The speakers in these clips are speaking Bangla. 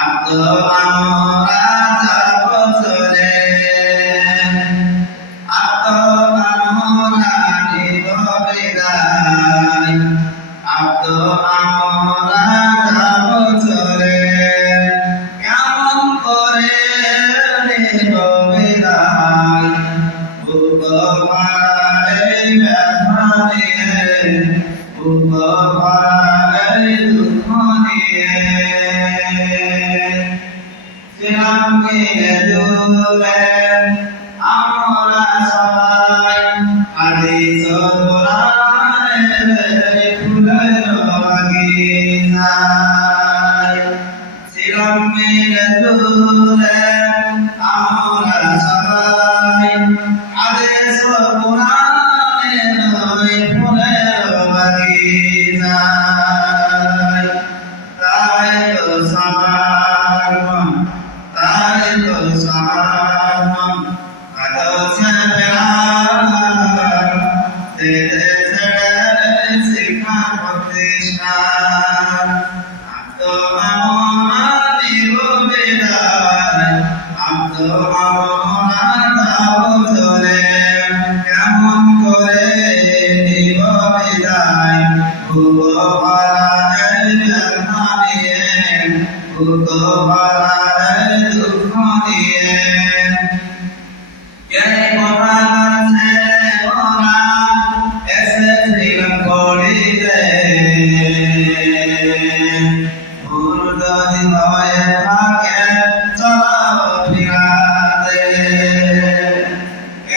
আব্দ আমরা যাব চলে আব্দ আমরা নিব বিদায় আব্দ আমরা যাব চলে কেমন করে নিব বিদায় বুক ভরাই ব্যথা দিয়ে বুক ভরাই দুঃখ দিয়ে দূরে আমরা সবাই হাদিস কোরআনের ফুলের বাগিচায় ছিলাম দূরে আমরা সবাই হাদিস কোরআনের ফুলের বাগিচায় তাই তো সবার কেমন করে নিব বিদায় বুক ভরাই দুঃখ দিয়ে এই কথা কাছে ওরা এসেছিলাম করিতে ভুল যদি হয়ে থাকে চলো ফিরাতে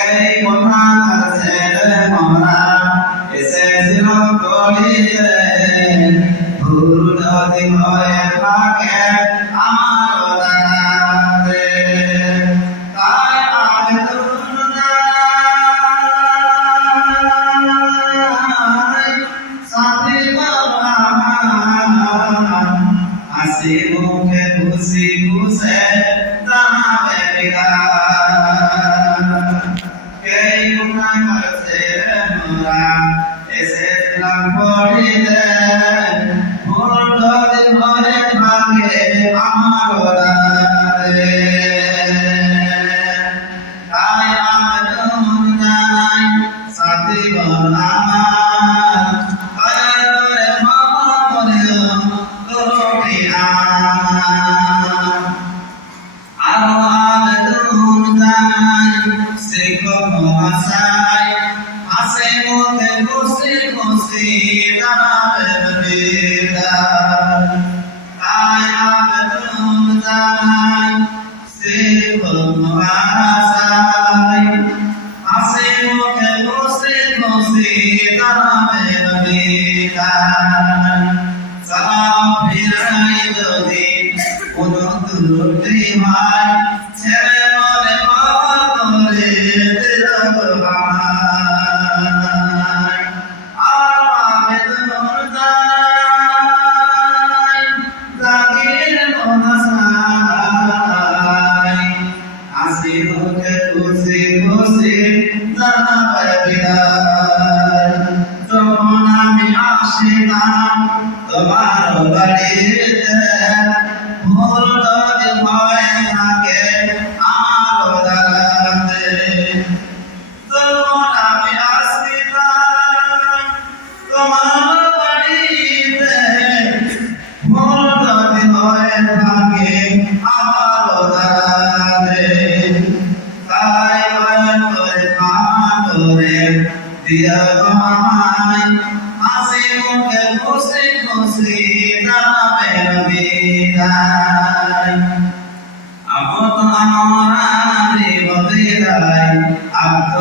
এই কথা কাছে ওরা এসেছিলাম করিতে ভুল যদি হয়ে থাকে আমার দাঁড়াতে তাই আমি সাথে হাসি মুখে খুশি খুশে জানাবে এই গুণা করছে মোরা এসেছিলাম পড়িতে তোমার বাড়িতে ভুল যদি ভয় থাকে আমার দাঁড়াতে তখন আমি আসি না তোমার বাড়িতে ভুল যদি ভয় থাকে আমার দাঁড়াতে তাই করে করে দিয়া তোমায় হাসি মুখে খুশি খুশি জানাবে বিদায় আব্দ আমরা নিব বিদায় আব্দ